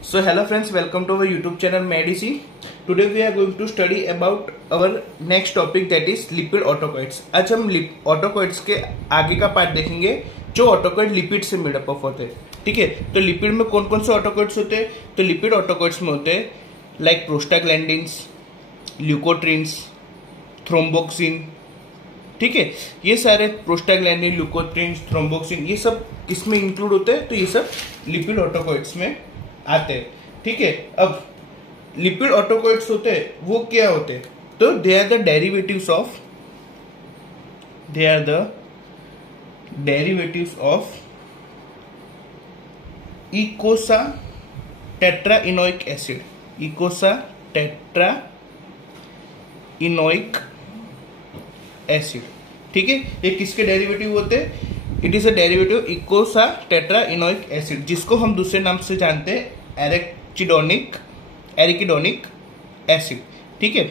So hello friends, welcome to our YouTube channel Medici. Today we are going to study about our next topic that is lipid autocoids. आज हम ऑटोकॉइड्स के आगे का part देखेंगे जो ऑटोकॉइड lipid से made up of होते हैं. ठीक है, तो लिपिड में कौन कौन से ऑटोकॉइड्स होते हैं? तो लिपिड ऑटोकॉइड्स में होते हैं लाइक प्रोस्टाग्लैंडिन्स, ल्यूकोट्रिन्स, थ्रोम्बोक्सिन. ठीक है, ये सारे प्रोस्टाग्लैंडिन, ल्यूकोट्रिन्स, थ्रोम्बोक्सिन ये सब इसमें इंक्लूड होते हैं. तो ये सब लिपिड ऑटोकॉइड्स में आते हैं. ठीक है, अब लिपिड ऑटोकॉइड्स होते हैं वो क्या होते हैं? तो they are the derivatives of eicosatetraenoic acid. Eicosatetraenoic acid. ठीक है, ये किसके डेरिवेटिव होते हैं? It is a derivative eicosatetraenoic acid, जिसको हम दूसरे नाम से जानते हैं एरिकिडोनिक एसिड. ठीक है,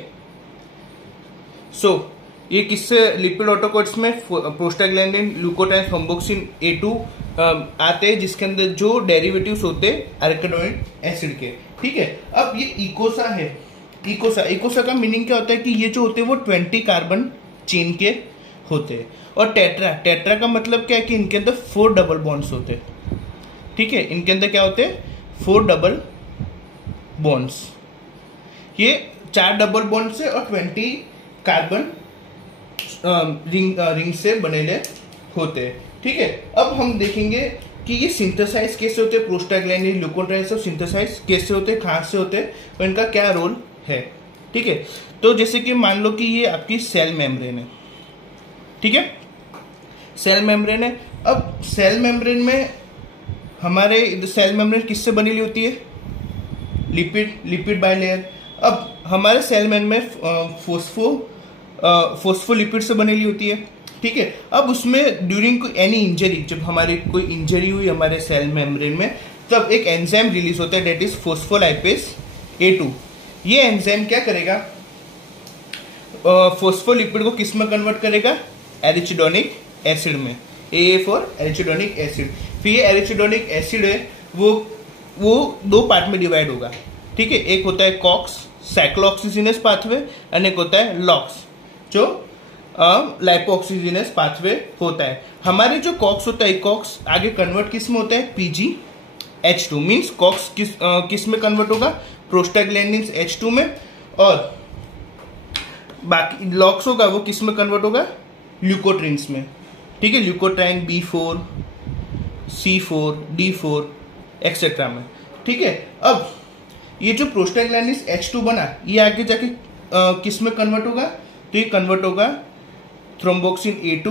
सो ये किससे लिपिड ऑटोकॉइड्स में प्रोस्टाग्लैंडिन, ल्यूकोट्राइन, थ्रोम्बोक्सिन, A2 आते हैं, जिसके अंदर जो डेरिवेटिव्स होते हैं एरिकिडोनिक एसिड के. ठीक है, अब ये इकोसा है. इकोसा का मीनिंग क्या होता है कि ये जो होते हैं वो 20 कार्बन चेन के होते हैं. और टेट्रा का मतलब क्या है कि इनके अंदर 4 डबल बॉन्ड्स होते हैं. ठीक है, इनके अंदर क्या होते हैं? 4 डबल बॉन्ड्स. ये 4 डबल बॉन्ड से और 20 कार्बन रिंग से बनेले होते हैं. ठीक है, अब हम देखेंगे कि ये सिंथेसाइज कैसे होते हैं. प्रोस्टाग्लैंडिन, ल्यूकोट्राइन सब सिंथेसाइज कैसे होते हैं, कहाँ से होते हैं और इनका क्या रोल है. ठीक है, तो जैसे कि मान लो कि ये आपकी सेल मेम्ब्रेन है. ठीक है, सेल मेम्ब्रेन है. अब सेल मेम्ब्रेन में हमारे सेल मेम्ब्रेन किससे बनी होती है? Lipid bilayer. अब हमारे सेल मेम्ब्रेन में फोस्फोलिपिड से बनी होती है. ठीक है, अब उसमें ड्यूरिंग एनी इंजरी, जब हमारी कोई इंजरी हुई हमारे सेल मेम्ब्रेन में, तब एक एंजाइम रिलीज होता है डेट इज फोस्फोलाइपेज A2. ये एंजाइम क्या करेगा? फोस्फोलिपिड को किस में कन्वर्ट करेगा? एरिचिडोनिक एसिड में. A for arachidonic acid. फिर ये एरिचिडोनिक एसिड है वो 2 पार्ट में डिवाइड होगा. ठीक है, एक होता है कॉक्स साइक्लोऑक्सीजिनेस पाथवे और एक होता है लॉक्स जो लाइपोऑक्सीजिनेस पाथवे होता है. हमारे जो कॉक्स होता है, कॉक्स आगे कन्वर्ट किस में होता है? PGH2 मीन्स कॉक्स किस में कन्वर्ट होगा? प्रोस्टाग्लैंडिन्स H2 में. और बाकी लॉक्स होगा वो किस में कन्वर्ट होगा? ल्यूकोट्रिन्स में. ठीक है, leukotriene B4, C4, D4 etcetera में. ठीक है, अब ये जो प्रोस्टाग्लैंडिन्स H2 बना ये आगे जाके किस में कन्वर्ट होगा? तो ये कन्वर्ट होगा थ्रोम्बोक्सिन A2,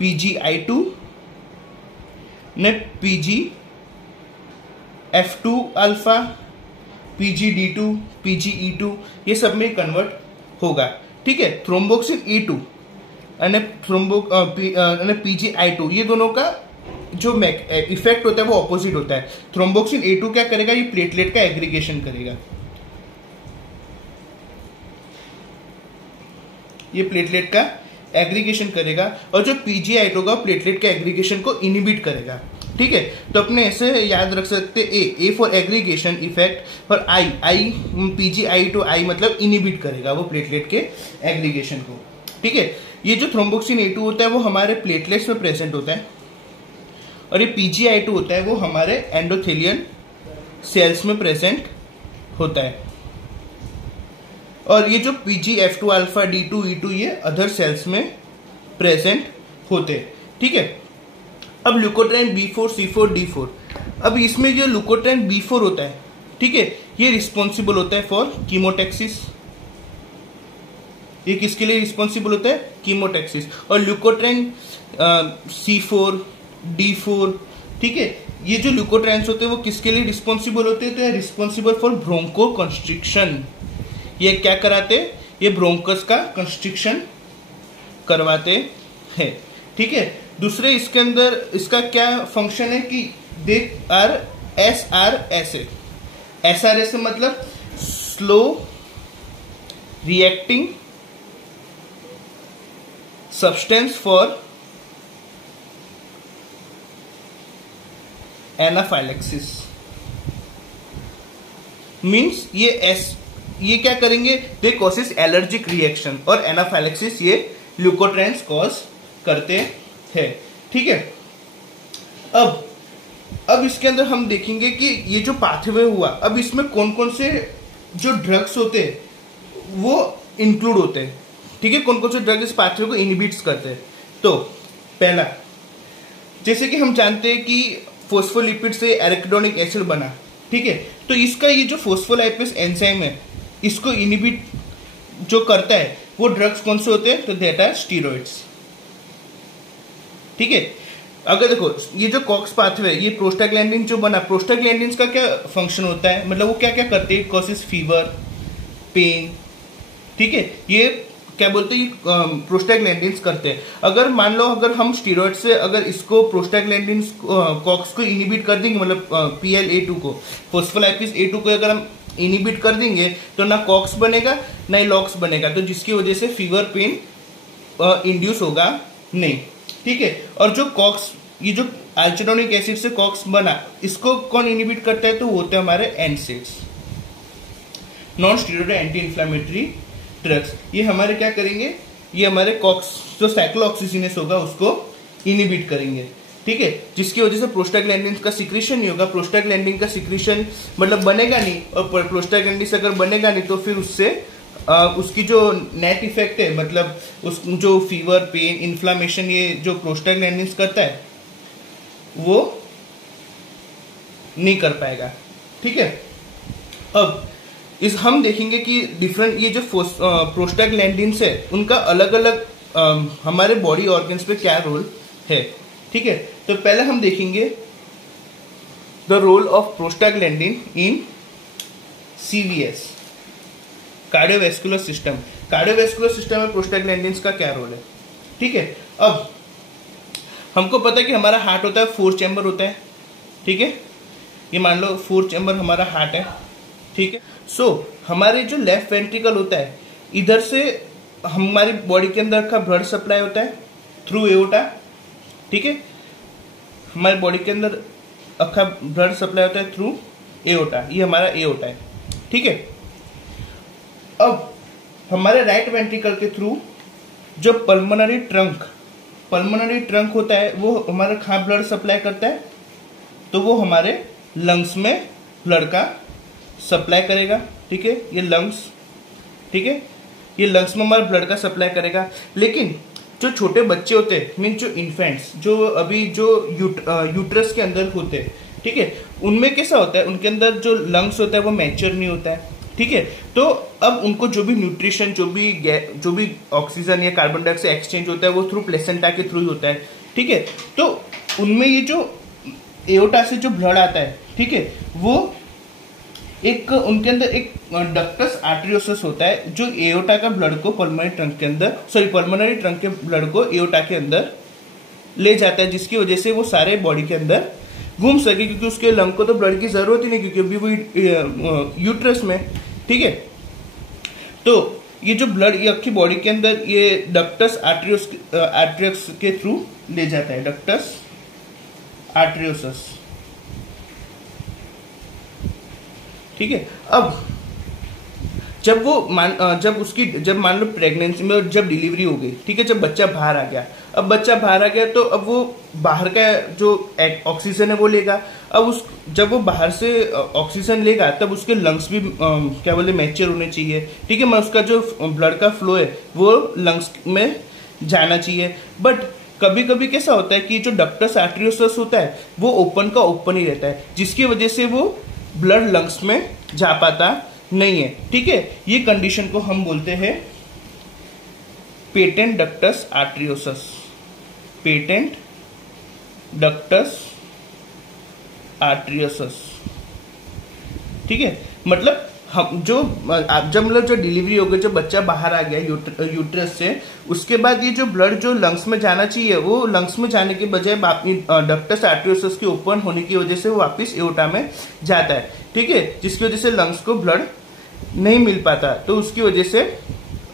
PGI2 ने PGF2 अल्फा, PGD2, PGE2 ये सब में कन्वर्ट होगा. ठीक है, थ्रोम्बोक्सिन A2 और PGI2 ये दोनों का जो इफेक्ट होता है वो ऑपोजिट होता है. थ्रोम्बोक्सिन A2 क्या करेगा? ये प्लेटलेट का एग्रीगेशन करेगा. ये प्लेटलेट का एग्रीगेशन करेगा और जो PGI2 होगा प्लेटलेट के एग्रीगेशन को इनहिबिट करेगा. ठीक है, तो अपने ऐसे याद रख सकते ए फॉर एग्रीगेशन इफेक्ट और आई PGI2 मतलब इनहिबिट करेगा वो प्लेटलेट के एग्रीगेशन को. ठीक है, ये जो थ्रोम्बोक्सिन A2 होता है वो हमारे प्लेटलेट्स में प्रेजेंट होता है और ये PGI2 होता है वो हमारे एंडोथेलियल सेल्स में प्रेजेंट होता है. और ये जो PGF2 अल्फा, D2, E2 ये अदर सेल्स में प्रेजेंट होते हैं. ठीक है, अब ल्यूकोट्राइन B4, C4, D4. अब इसमें जो ल्यूकोट्राइन B4 होता है, ठीक है, ये रिस्पॉन्सिबल होता है फॉर कीमोटैक्सिस. ये किसके लिए रिस्पॉन्सिबल होता है? कीमोटैक्सिस. और ल्यूकोट्राइन C4, D4, ठीक है, ये जो ल्यूकोट्राइन्स होते हैं वो किसके लिए रिस्पॉन्सिबल होते हैं? तो ये रिस्पॉन्सिबल फॉर ब्रोंको कंस्ट्रिक्शन. ये क्या कराते हैं? ये ब्रोंकस का कंस्ट्रिक्शन करवाते हैं. ठीक है, दूसरे इसके अंदर इसका क्या फंक्शन है कि दे आर SRSA. SRSA मतलब slow reacting substance for anaphylaxis. Means ये क्या करेंगे, दे कॉसेस एलर्जिक रिएक्शन, और एनाफाइलेक्सिस ये ल्यूकोट्राइन्स कॉज करते हैं। ठीक है, अब इसके अंदर हम देखेंगे कि ये जो पाथवे हुआ, अब इसमें कौन कौन से जो ड्रग्स होते हैं वो इंक्लूड होते हैं। ठीक है, कौन कौन से ड्रग इस पाथवे को इनहिबिट्स करते हैं। तो पहला, जैसे कि हम जानते हैं कि फोस्फोलिपिड से एराकिडोनिक एसिड बना, ठीक है, तो इसका ये जो फोस्फोलाइपेज एंजाइम है, इसको इनहिबिट जो करता है वो ड्रग्स कौन से होते हैं, तो दैट आर स्टीरॉइड्स। ठीक है, अगर देखो ये जो कॉक्स पाथवे, ये प्रोस्टाग्लैंडिन जो बना, प्रोस्टाग्लैंडिन का क्या फंक्शन होता है, मतलब वो क्या क्या करते हैं, कॉसेस फीवर, पेन। ठीक है, ये क्या बोलते हैं, प्रोस्टाग्लैंडिन्स करते हैं। अगर मान लो अगर हम स्टीरॉइड से अगर इसको प्रोस्टाग्लैंडिन्स कॉक्स को इनहिबिट कर देंगे, मतलब PLA2 को, फोस्फोलाइपेज A2 को अगर हम इनहिबिट कर देंगे तो ना कॉक्स बनेगा ना ही लॉक्स बनेगा, तो जिसकी वजह से फीवर पेन इंड्यूस होगा नहीं। ठीक है, और जो कॉक्स, ये जो एराकिडोनिक एसिड से कॉक्स बना, इसको कौन इनहिबिट करता है, तो वो होते हैं हमारे NSAIDs, non steroidal anti inflammatory drugs. ये हमारे क्या करेंगे, ये हमारे कॉक्स जो साइक्लोऑक्सीजिनेस होगा उसको इनहिबिट करेंगे। ठीक है, जिसकी वजह से प्रोस्टाग्लैंडिन का सिक्रीशन नहीं होगा, प्रोस्टाग्लैंडिन का सिक्रीशन मतलब बनेगा नहीं, और प्रोस्टाग्लैंडिन अगर बनेगा नहीं तो फिर उससे उसकी जो नेट इफेक्ट है, मतलब उस जो फीवर, पेन, इन्फ्लामेशन ये जो प्रोस्टाग्लैंडिन करता है वो नहीं कर पाएगा। ठीक है, अब हम देखेंगे कि डिफरेंट ये जो प्रोस्टाग्लैंडिन्स है उनका अलग अलग हमारे बॉडी ऑर्गन्स पे क्या रोल है। ठीक है, तो पहले हम देखेंगे the role of prostaglandin in CVS, cardiovascular system. Cardiovascular system में प्रोस्टाग्लैंडिन्स का क्या रोल है। ठीक है, अब हमको पता है कि हमारा हार्ट होता है, 4 चैम्बर होता है। ठीक है, ये मान लो 4 चैम्बर हमारा हार्ट है। ठीक है, सो हमारे जो लेफ्ट वेंट्रिकल होता है, इधर से हमारी बॉडी के अंदर का ब्लड सप्लाई होता है थ्रू एओर्टा। ठीक है, हमारी बॉडी के अंदर अक्खा ब्लड सप्लाई होता है थ्रू एओर्टा, ये हमारा एओर्टा है। ठीक है, अब हमारे राइट वेंट्रिकल के थ्रू जो पल्मोनरी ट्रंक होता है वो हमारा कहाँ ब्लड सप्लाई करता है, तो वो हमारे लंग्स में ब्लड का सप्लाई करेगा। ठीक है, ये लंग्स, ठीक है, ये लंग्स में हमारे ब्लड का सप्लाई करेगा। लेकिन जो छोटे बच्चे होते हैं, मीन जो इन्फेंट्स, जो अभी जो यूट्रस के अंदर होते हैं, ठीक है, उनमें कैसा होता है, उनके अंदर जो लंग्स होता है वो मैच्योर नहीं होता है। ठीक है, तो अब उनको जो भी न्यूट्रिशन, जो भी ऑक्सीजन या कार्बन डाइऑक्साइड एक्सचेंज होता है वो थ्रू प्लेसेंटा के थ्रू ही होता है। ठीक है, तो उनमें ये जो एओर्टा से जो ब्लड आता है, ठीक है, वो एक उनके अंदर एक डक्टस आर्टेरियोसस होता है जो एओर्टा का ब्लड को पल्मोनरी ट्रंक के ब्लड को एओर्टा के अंदर ले जाता है, जिसकी वजह से वो सारे बॉडी के अंदर घूम सके, क्योंकि उसके लंग को तो ब्लड की जरूरत ही नहीं, क्योंकि अभी वो यूट्रस में। ठीक है, तो ये जो ब्लड ये आपकी बॉडी के अंदर ये डक्टस आर्टेरियोस के थ्रू ले जाता है, डक्टस आर्टेरियोसस। ठीक है, अब जब मान लो प्रेगनेंसी में जब डिलीवरी हो गई, ठीक है, जब बच्चा बाहर आ गया, तो अब वो बाहर का जो ऑक्सीजन है वो लेगा। अब जब वो बाहर से ऑक्सीजन लेगा तब उसके लंग्स भी क्या बोले मैच्योर होने चाहिए। ठीक है, मैं उसका जो ब्लड का फ्लो है वो लंग्स में जाना चाहिए। बट कभी कभी कैसा होता है कि जो डक्टस आर्टेरियोसस होता है वो ओपन ही रहता है, जिसकी वजह से वो ब्लड लंग्स में जा पाता नहीं है। ठीक है, ये कंडीशन को हम बोलते हैं patent ductus arteriosus. Patent ductus arteriosus. ठीक है, मतलब हम जब डिलीवरी हो गई, जब बच्चा बाहर आ गया यूट्रस से, उसके बाद ये जो ब्लड जो लंग्स में जाना चाहिए वो लंग्स में जाने के बजाय डक्टस आर्टेरियोसस के ओपन होने की वजह से वो वापस एओर्टा में जाता है। ठीक है, जिसकी वजह से लंग्स को ब्लड नहीं मिल पाता, तो उसकी वजह से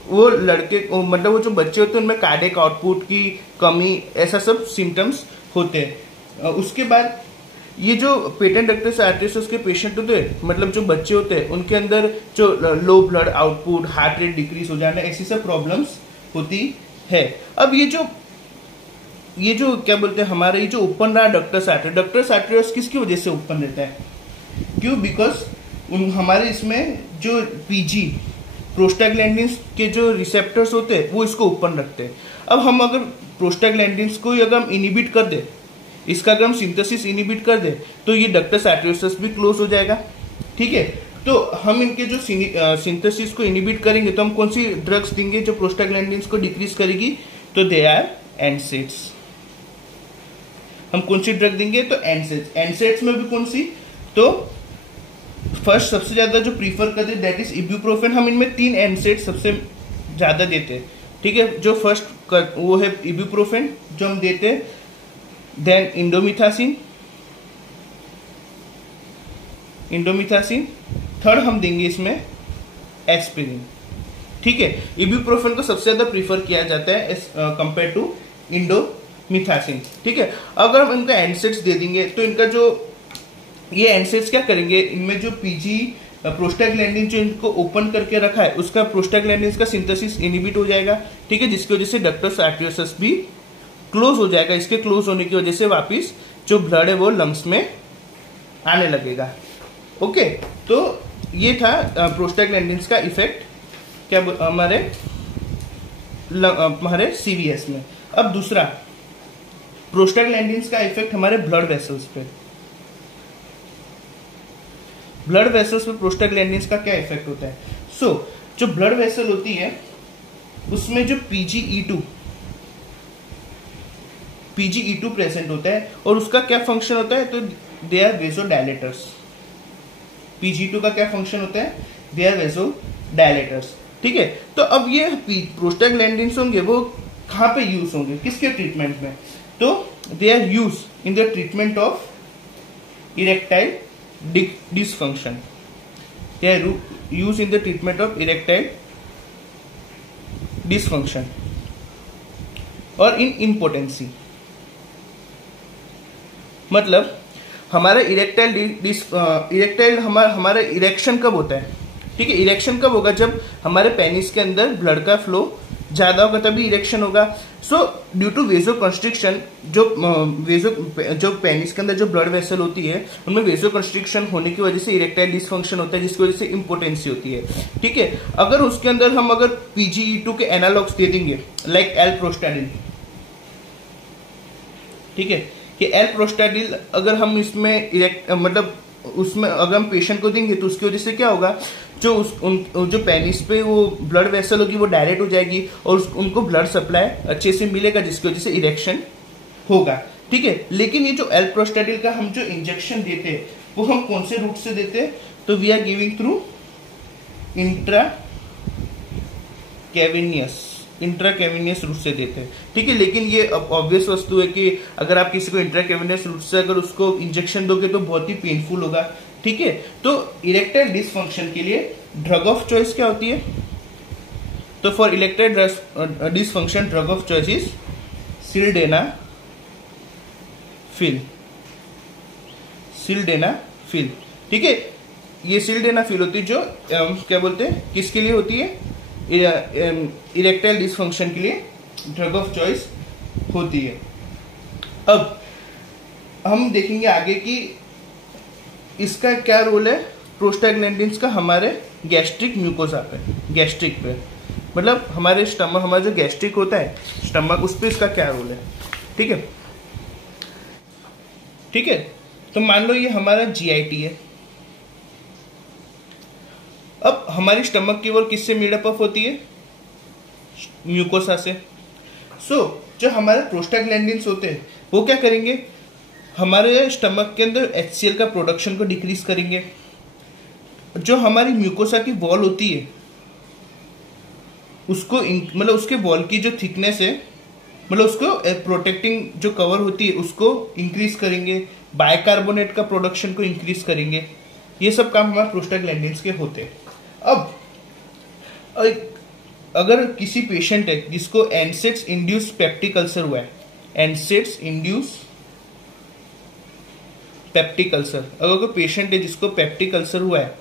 वो लड़के मतलब वो जो बच्चे होते हैं उनमें कार्डियक आउटपुट की कमी, ऐसा सब सिम्टम्स होते हैं। उसके बाद ये जो पेटेंट डक्टस आर्टेरियोसस के पेशेंट होते हैं, मतलब जो बच्चे होते हैं, उनके अंदर जो low blood output, heart rate decrease हो जाना, ऐसी सब प्रॉब्लम्स होती है। अब ये जो क्या बोलते हैं, हमारा ये जो ओपन रहा डक्टस आर्टेरियोस किसकी वजह से ओपन रहता है? क्यों? बिकॉज हमारे इसमें जो पीजी प्रोस्टाग्लैंडिन्स के जो रिसेप्टर्स होते हैं वो इसको ओपन रखते हैं। अब हम अगर प्रोस्टाग्लैंडिन्स को अगर हम इनिबिट कर दे, इसका अगर हम सिंथेसिस इनिबिट कर दे, तो ये डक्टस आर्टेरियोसस भी क्लोज हो जाएगा। ठीक है, तो हम इनके जो सिंथेसिस को इनिबिट करेंगे तो हम कौन सी ड्रग्स देंगे जो प्रोस्टाग्लैंडिन्स को डिक्रीज करेगी? तो दे आर एनसेड्स। हम कौन सी ड्रग देंगे? तो एनसेड्स। एनसेड्स में भी कौन सी? तो फर्स्ट सबसे ज्यादा जो प्रीफर करते हैं दैट इज इब्यूप्रोफेन। हम इनमें 3 एनसेड सबसे ज्यादा देते हैं। ठीक है, जो फर्स्ट वो है इब्यूप्रोफेन जो हम देते हैं, देन इंडोमिथासिन, थर्ड हम देंगे इसमें एस्पिरिन। ठीक है, इब्यूप्रोफेन को सबसे ज्यादा प्रीफर किया जाता है कंपेयर टू इंडोमिथासिन। ठीक है, अगर हम इनका एनसेड्स दे देंगे तो इनका जो ये एनसेड्स क्या करेंगे, इनमें जो पीजी प्रोस्टाग्लैंडिन जो इनको ओपन करके रखा है उसका प्रोस्टाग्लैंडिन का सिंथेसिस इनिबिट हो जाएगा। ठीक है, जिसकी वजह से डक्टस आर्टेरियोसस भी क्लोज हो जाएगा। इसके क्लोज होने की वजह से वापिस जो ब्लड है वो लंग्स में आने लगेगा। ओके, तो ये था प्रोस्टाग्लैंडिन का इफेक्ट क्या हमारे सीवीएस में। अब दूसरा प्रोस्टाग्लैंडिन का इफेक्ट हमारे ब्लड वेसल्स पे। ब्लड वेसल्स पे प्रोस्टाग्लैंडिन का क्या इफेक्ट होता है? जो ब्लड वेसल होती है उसमें जो PGE2 प्रेजेंट होता है और उसका क्या फंक्शन होता है? तो दे आर वेसोडायलेटर्स। PGE2 का क्या फंक्शन होता है? They are vasodilators. ठीक है, तो अब ये प्रोस्टाग्लैंडिन होंगे वो कहाँ पे यूज होंगे, किसके ट्रीटमेंट में? तो they are use in the treatment of erectile dysfunction. They are used in the treatment of erectile dysfunction और in impotency। मतलब हमारा इरेक्टाइल हमारा इरेक्शन कब होता है? ठीक है, इरेक्शन कब होगा? जब हमारे पेनिस के अंदर ब्लड का फ्लो ज्यादा होगा तभी इरेक्शन होगा। सो ड्यू टू वेजो कंस्ट्रिक्शन, जो पेनिस के अंदर जो ब्लड वेसल होती है उनमें वेजो कंस्ट्रिक्शन होने की वजह से इरेक्टाइल डिसफंक्शन होता है, जिसकी वजह से इम्पोटेंसी होती है। ठीक है, अगर उसके अंदर हम अगर PGE2 के एनालॉग्स दे देंगे लाइक एल-प्रोस्टाडिल, ठीक है, कि एल-प्रोस्टाडिल अगर हम इसमें मतलब उसमें अगर हम पेशेंट को देंगे तो उसकी वजह से क्या होगा, जो पेनिस पे वो ब्लड वेसल होगी वो डायरेक्ट हो जाएगी और उनको ब्लड सप्लाई अच्छे से मिलेगा, जिसकी वजह से इरेक्शन होगा। ठीक है, लेकिन ये जो एल-प्रोस्टाडिल का हम जो इंजेक्शन देते हैं वो हम कौन से रूट से देते हैं? तो we are giving through intracavernous route से देते हैं। ठीक है, लेकिन ये ऑब्वियस वस्तु है कि अगर आप किसी को इंट्राकेविनियस रूट से अगर उसको इंजेक्शन दोगे तो बहुत ही पेनफुल होगा। ठीक है, तो इरेक्टाइल डिसफंक्शन के लिए ड्रग ऑफ चॉइस क्या होती है? तो for erectile dysfunction drug of choice is sildenafil. ठीक है, ये सिल्डेनाफिल होती है जो क्या बोलते हैं किसके लिए होती है? इरेक्टाइल डिसफंक्शन के लिए ड्रग ऑफ चॉइस होती है। अब हम देखेंगे आगे कि इसका क्या रोल है प्रोस्टाग्लैंडिन का हमारे गैस्ट्रिक म्यूकोसा पे, गैस्ट्रिक पे, मतलब हमारे स्टमक, हमारा जो गैस्ट्रिक होता है स्टमक, उस पर इसका क्या रोल है। ठीक है, ठीक है, तो मान लो ये हमारा GIT है। अब हमारी स्टमक की वॉल किससे मेडअप अप होती है? म्यूकोसा से। जो हमारे प्रोस्टाग्लैंडिन होते हैं वो क्या करेंगे? हमारे स्टमक के अंदर HCl का प्रोडक्शन को डिक्रीज करेंगे। जो हमारी म्यूकोसा की वॉल होती है उसको मतलब उसके वॉल की जो थिकनेस है, मतलब उसको प्रोटेक्टिंग जो कवर होती है उसको इंक्रीज करेंगे, बाइकार्बोनेट का प्रोडक्शन को इंक्रीज करेंगे। ये सब काम हमारे प्रोस्टाग्लैंडिन के होते हैं। अब अगर किसी पेशेंट है जिसको एनसेड्स इंड्यूस पेप्टिक अल्सर हुआ है, एनसेड्स इंड्यूस पेप्टिक अल्सर, अगर कोई पेशेंट है जिसको पेप्टिक अल्सर हुआ है,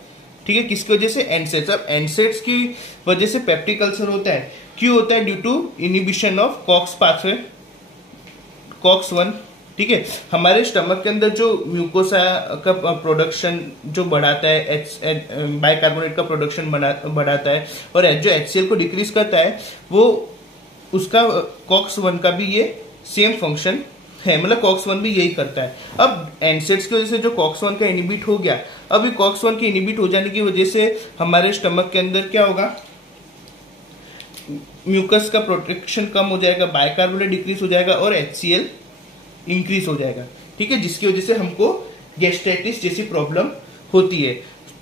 ठीक है, किसकी वजह से, एनसेड्स। अब एनसेड्स की वजह से पेप्टिक अल्सर होता है, क्यों होता है, due to inhibition of COX pathway, COX 1, ठीक है। हमारे स्टमक के अंदर जो म्यूकोसा का प्रोडक्शन जो बढ़ाता है, बाइकार्बोनेट का प्रोडक्शन बढ़ाता है, और जो HCl को डिक्रीज करता है, वो उसका कॉक्स 1 का भी ये सेम फंक्शन है, मतलब कॉक्स 1 भी यही करता है। अब एनसेड्स की वजह से जो कॉक्स 1 का इनिबिट हो गया, अब ये कॉक्स 1 के इनिबिट हो जाने की वजह से हमारे स्टमक के अंदर क्या होगा, म्यूकस का प्रोटेक्शन कम हो जाएगा, बाइकार्बोनेट डिक्रीज हो जाएगा और HCl इंक्रीज हो जाएगा, ठीक है, जिसकी वजह से हमको गैस्ट्राइटिस जैसी प्रॉब्लम होती है।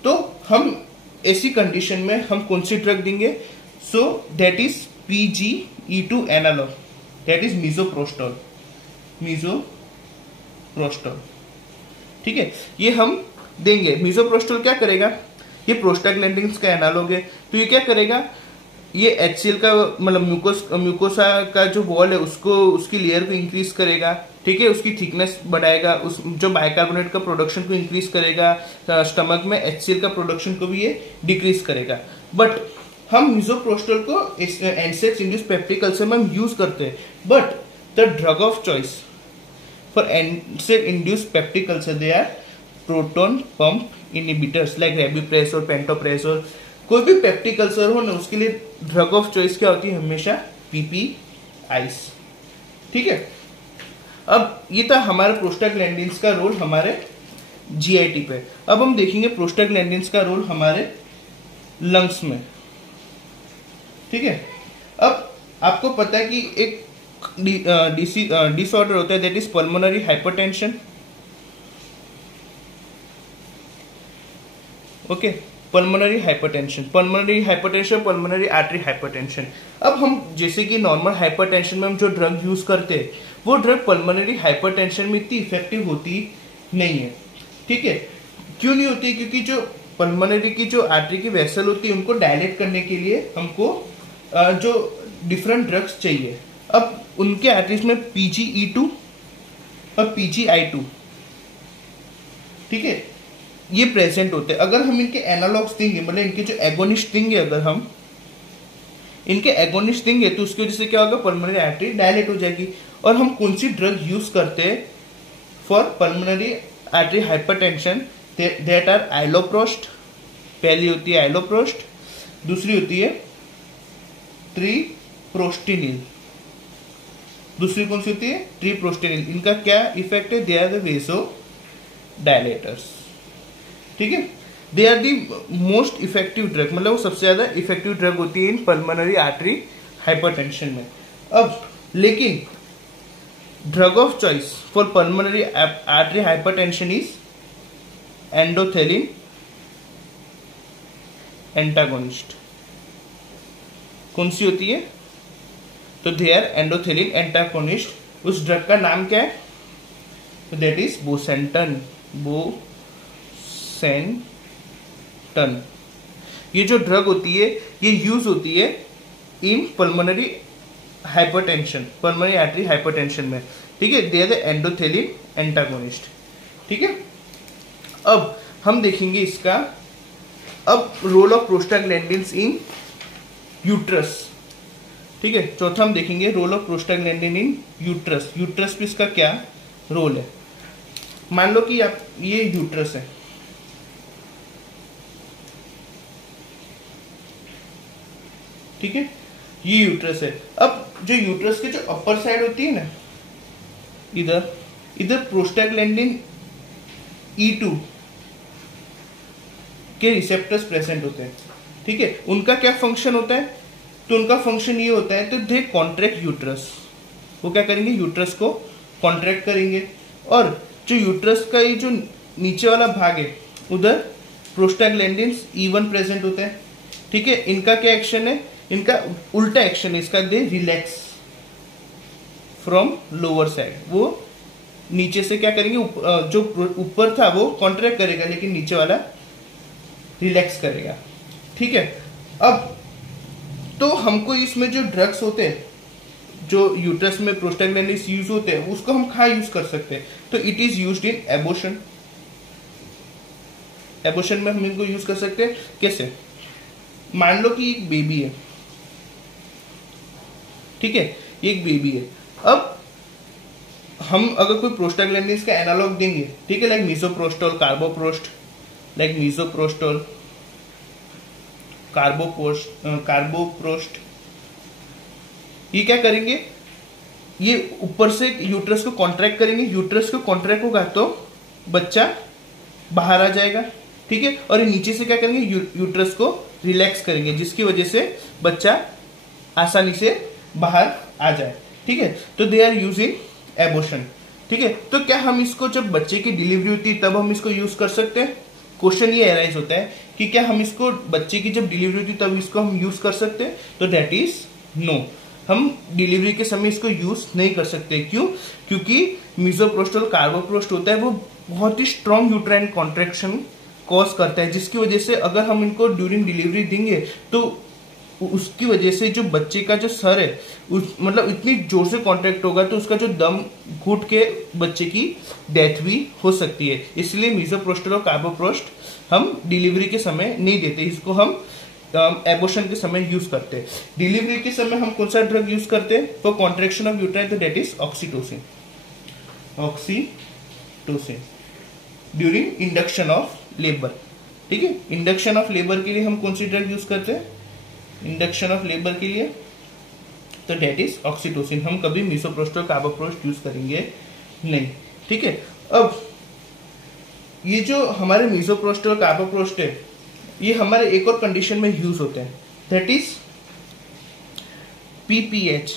तो हम ऐसी कंडीशन में हम कौन सी ड्रग देंगे, so that is PGE2 analogue, that is misoprostol, ठीक है, ये हम देंगे। मिसोप्रोस्टॉल क्या करेगा, ये प्रोस्टाग्लैंडिन्स का एनालॉग है, तो ये क्या करेगा, ये HCl का मतलब म्यूकोसा का जो वॉल है उसको, उसकी लेयर को इंक्रीज करेगा, ठीक है, उसकी थिकनेस बढ़ाएगा, उस जो बाइकार्बोनेट का प्रोडक्शन को इंक्रीज करेगा, स्टमक में HCl का प्रोडक्शन को भी ये डिक्रीज करेगा। बट हम मिसोप्रोस्टॉल को एनसेड्स इंड्यूस पेप्टिक अल्सर में हम यूज करते हैं, but the drug of choice for NSAID induced peptic ulcer they are proton pump inhibitors like rabeprazole और पेंटोप्रेस। कोई भी पेप्टिक अल्सर हो ना, उसके लिए ड्रग ऑफ चॉइस क्या होती है, हमेशा PPIs, ठीक है। अब ये था हमारे प्रोस्टाग्लैंडिन्स का रोल हमारे GIT पे। अब हम देखेंगे प्रोस्टाग्लैंडिन्स का रोल हमारे लंग्स में, ठीक है। अब आपको पता है कि एक डिसऑर्डर होता है, that is pulmonary hypertension, okay, pulmonary hypertension, pulmonary artery hypertension. अब हम जैसे कि नॉर्मल हाइपरटेंशन में हम जो ड्रग यूज करते हैं, वो ड्रग पल्मोनरी हाइपरटेंशन में इतनी इफेक्टिव होती नहीं है, ठीक है। क्यों नहीं होती, क्योंकि जो पल्मोनरी की जो आर्टरी की वेसल होती है, उनको डायलेट करने के लिए हमको जो डिफरेंट ड्रग्स चाहिए। अब उनके आर्टरीज में PGE2 और PGI2, ठीक है, ये प्रेजेंट होते हैं। अगर हम इनके एनालॉग्स देंगे, मतलब इनके जो एगोनिस्ट देंगे, अगर हम इनके एगोनिस्ट देंगे तो उसकी वजह से क्या होगा, पल्मोनरी आर्टरी डायलेट हो जाएगी। और हम कौन सी ड्रग यूज करते हैं for pulmonary artery hypertension, that are iloprost. पहली होती है आइलोप्रोस्ट, दूसरी होती है ट्रीप्रोस्टिनिल, दूसरी कौन सी होती है, ट्रीप्रोस्टिनिल। इनका क्या इफेक्ट है, they are the vasodilators, ठीक है, they are the most effective drug, मतलब वो सबसे ज्यादा इफेक्टिव ड्रग होती है इन पल्मोनरी आर्टरी हाइपरटेंशन में। अब लेकिन drug of choice for pulmonary artery hypertension is endothelin antagonist. कौन सी होती है, तो दे आर एंडोथेलिन एंटागोनिस्ट। उस ड्रग का नाम क्या है, तो दैट इज बोसेंटन, बोसेंटन। ये जो ड्रग होती है ये यूज होती है in pulmonary hypertension, pulmonary artery hypertension में, ठीक है, they are the endothelin antagonist, ठीक है। अब हम देखेंगे इसका अब role of prostaglandins in uterus, ठीक है। चौथा हम देखेंगे role of prostaglandin in uterus. Uterus पे इसका क्या रोल है। मान लो कि आप ये यूट्रस है, ठीक है, ये यूट्रस है। अब जो यूट्रस के जो अपर साइड होती है ना, इधर प्रोस्टाग्लैंडिन E2 के रिसेप्टर्स प्रेजेंट होते हैं, ठीक है। उनका क्या फंक्शन होता है, तो उनका फंक्शन ये होता है, तो दे कॉन्ट्रैक्ट यूट्रस, वो क्या करेंगे, यूट्रस को कॉन्ट्रैक्ट करेंगे। और जो यूट्रस का ये जो नीचे वाला भाग है, उधर प्रोस्टाग्लैंडिन्स E1 प्रेजेंट होता है, ठीक है। इनका क्या एक्शन है, इनका उल्टा एक्शन है इसका, दे रिलैक्स फ्रॉम लोअर साइड। वो नीचे से क्या करेंगे, जो ऊपर था वो कॉन्ट्रैक्ट करेगा, लेकिन नीचे वाला रिलैक्स करेगा, ठीक है। अब तो हमको इसमें जो ड्रग्स होते हैं, जो यूट्रस में प्रोस्टाग्लैंडिन्स यूज होते हैं, उसको हम कहाँ यूज कर सकते हैं, तो it is used in abortion, abortion में हम इनको यूज कर सकते हैं। कैसे? मान लो कि एक बेबी है, ठीक है, ये एक बेबी है। अब हम अगर कोई प्रोस्टाग्लैंडिन्स का एनालॉग देंगे, ठीक है, लाइक मिसोप्रोस्टोल, कार्बोप्रोस्ट, लाइक मिसोप्रोस्टोल, कार्बोप्रोस्ट, ये क्या करेंगे, ये ऊपर से यूट्रस को कॉन्ट्रैक्ट करेंगे, यूट्रस को कॉन्ट्रैक्ट होगा तो बच्चा बाहर आ जाएगा, ठीक है, और ये नीचे से क्या करेंगे, यूट्रस को रिलैक्स करेंगे, जिसकी वजह से बच्चा आसानी से बाहर आ जाए, ठीक है। तो they are use in abortion, ठीक है। तो क्या हम इसको जब बच्चे की डिलीवरी होती है तब हम इसको यूज कर सकते हैं? क्वेश्चन ये अराइज होता है कि क्या हम इसको बच्चे की जब डिलीवरी होती है तब इसको हम यूज कर सकते हैं? तो दैट इज नो, हम डिलीवरी के समय इसको यूज नहीं कर सकते। क्यों? क्योंकि मिसोप्रोस्टोल कार्बोप्रोस्ट होता है, वो बहुत ही स्ट्रॉन्ग यूट्राइन कॉन्ट्रैक्शन कॉज करता है, जिसकी वजह से अगर हम इनको ड्यूरिंग डिलीवरी देंगे तो उसकी वजह से जो बच्चे का जो सर है मतलब इतनी जोर से कॉन्ट्रैक्ट होगा तो उसका जो दम घुट के बच्चे की डेथ भी हो सकती है। इसलिए मिसोप्रोस्टोल और कार्बोप्रोस्ट हम डिलीवरी के समय नहीं देते, इसको हम एबॉर्शन के समय यूज करते हैं। डिलीवरी के समय हम कौन सा ड्रग यूज करते हैं फॉर कॉन्ट्रैक्शन ऑफ यूट्राइन? तो that is oxytocin, oxytocin during induction of labour, ठीक है। इंडक्शन ऑफ लेबर के लिए हम कौन सी ड्रग यूज करते हैं? इंडक्शन ऑफ लेबर के लिए तो डेट इज ऑक्सीटोसिन। हम कभी मिसोप्रोस्टोल कार्बोप्रोस्ट यूज करेंगे नहीं, ठीक है। अब ये जो हमारे मिसोप्रोस्टोल कार्बोप्रोस्ट है ये हमारे एक और कंडीशन में यूज होते हैं, that is PPH.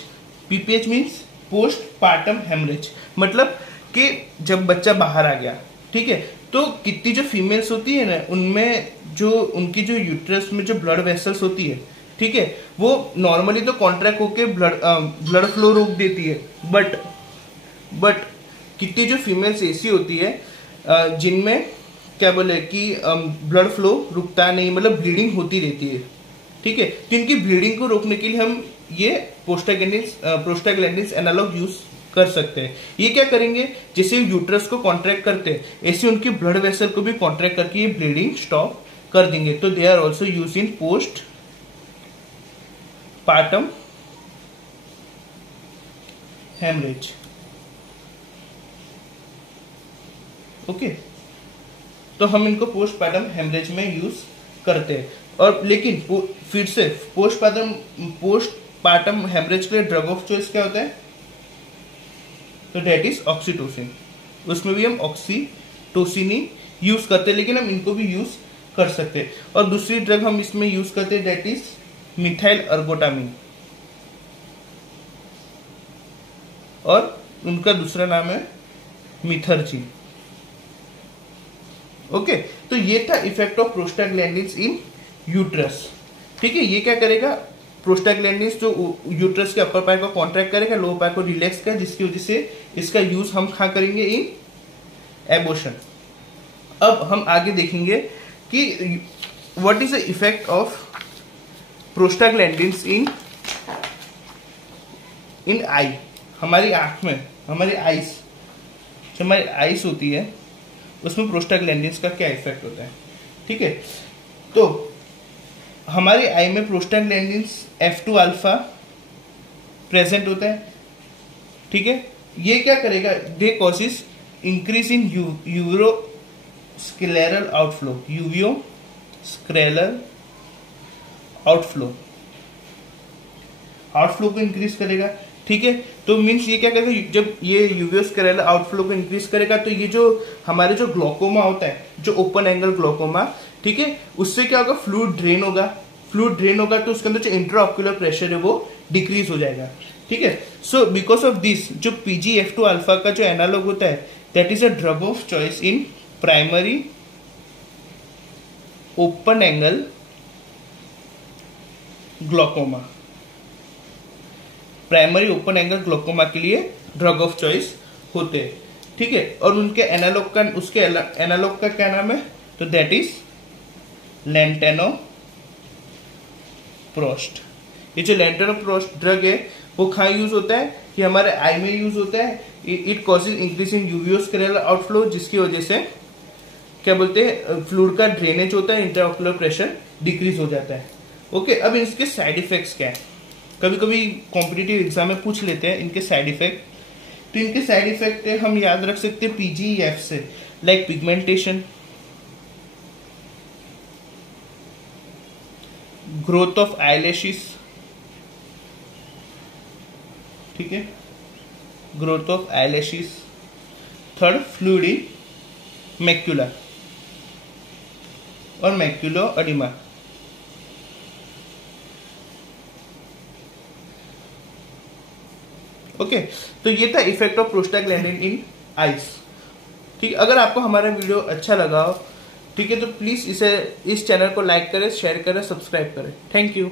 PPH means post partum haemorrhage, मतलब कि जब बच्चा बाहर आ गया, ठीक है, तो कितनी जो फीमेल्स होती है ना उनमें जो उनकी जो यूट्रस में जो ब्लड वेसल्स होती है, ठीक है, वो नॉर्मली तो कॉन्ट्रैक्ट होके ब्लड फ्लो रोक देती है, बट कितनी जो फीमेल्स ऐसी होती है जिनमें क्या बोले कि ब्लड फ्लो रुकता नहीं, मतलब ब्लीडिंग होती रहती है, ठीक है। तो इनकी ब्लीडिंग को रोकने के लिए हम ये प्रोस्टाग्लैंडिन्स एनालॉग यूज कर सकते हैं। ये क्या करेंगे, जैसे यूट्रस को कॉन्ट्रैक्ट करते हैं ऐसे उनकी ब्लड वेसल को भी कॉन्ट्रैक्ट करके ये ब्लीडिंग स्टॉप कर देंगे। तो they are also use in post partum haemorrhage, okay. तो हम इनको पोस्ट पार्टम हेमरेज में यूज करते हैं। और लेकिन फिर से पोस्ट पार्टम हेमरेज के लिए ड्रग ऑफ चॉइस क्या होता है? तो डेट इज ऑक्सीटोसिन। उसमें भी हम ऑक्सीटोसिन ही यूज करते हैं, लेकिन हम इनको भी यूज कर सकते हैं। और दूसरी ड्रग हम इसमें यूज करते हैं डेट इज मिथाइल अर्गोटामिन, और उनका दूसरा नाम है मिथर्जिन, ओके। तो ये था effect of prostaglandins in uterus, ठीक है। ये क्या करेगा, प्रोस्टाग्लैंडिन्स जो यूट्रस के अपर पार्ट को कॉन्ट्रैक्ट करेगा, लोअर पार्ट को रिलैक्स करेगा, जिसकी वजह से इसका यूज हम कहाँ करेंगे? In abortion. अब हम आगे देखेंगे कि what is the effect of prostaglandins in eye, हमारी आंख में, हमारी आईज, जो हमारी आईज होती है उसमें प्रोस्टाग्लैंडिन्स का क्या इफेक्ट होता है, ठीक है। तो हमारी आई में प्रोस्टाग्लैंडिन्स F2 अल्फा प्रेजेंट होता है, ठीक है। ये क्या करेगा, they causes increase in uveoscleral outflow, uveoscleral outflow को इंक्रीज करेगा, ठीक है। तो मीन्स ये क्या करेगा, जब ये यूवियोस्क्लेरल आउटफ्लो को इंक्रीज करेगा तो ये जो हमारे जो ग्लोकोमा होता है, जो ओपन एंगल ग्लोकोमा, ठीक है, उससे क्या होगा, फ्लूइड ड्रेन होगा तो उसके अंदर जो इंट्राऑक्यूलर प्रेशर है वो डिक्रीज हो जाएगा, ठीक है। सो बिकॉज ऑफ दिस जो PGF2 अल्फा का जो एनालॉग होता है that is a drug of choice in primary open angle glaucoma. Primary open angle glaucoma के लिए ड्रग ऑफ चॉइस होते हैं, ठीक है। और उनके एनालॉग का, उसके एनालॉग का क्या नाम है? तो दैट इज लैंटेनोप्रोस्ट। ये जो लैंटेनोप्रोस्ट ड्रग है वो कहाँ यूज होता है? कि हमारे आई में यूज होता है। It causes increase in uveoscleral outflow, जिसकी वजह से क्या बोलते हैं, फ्लूइड का ड्रेनेज होता है, इंट्राऑक्यूलर प्रेशर डिक्रीज हो जाता है। ओके, अब इसके साइड इफेक्ट्स क्या है, कभी कभी कॉम्पिटिटिव एग्जाम में पूछ लेते हैं इनके साइड इफेक्ट। तो इनके साइड इफेक्ट हम याद रख सकते हैं PGEF से, like pigmentation, growth of eyelashes, ठीक है, growth of eyelashes. Third, fluid in macula और मैक्यूलो एडिमा। ओके, तो ये था effect of prostaglandin in eyes. ठीक, अगर आपको हमारा वीडियो अच्छा लगा हो, ठीक है, तो प्लीज इस चैनल को लाइक करें, शेयर करें, सब्सक्राइब करें। Thank you.